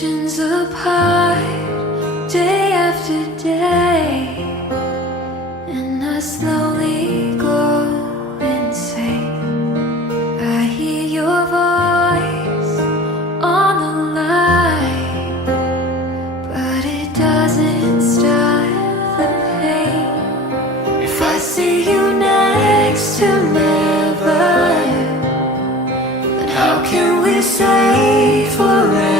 Oceans apart, day after day, and I slowly go insane. I hear your voice on the line, but it doesn't stop the pain. If I see you next to never, then how can we say forever?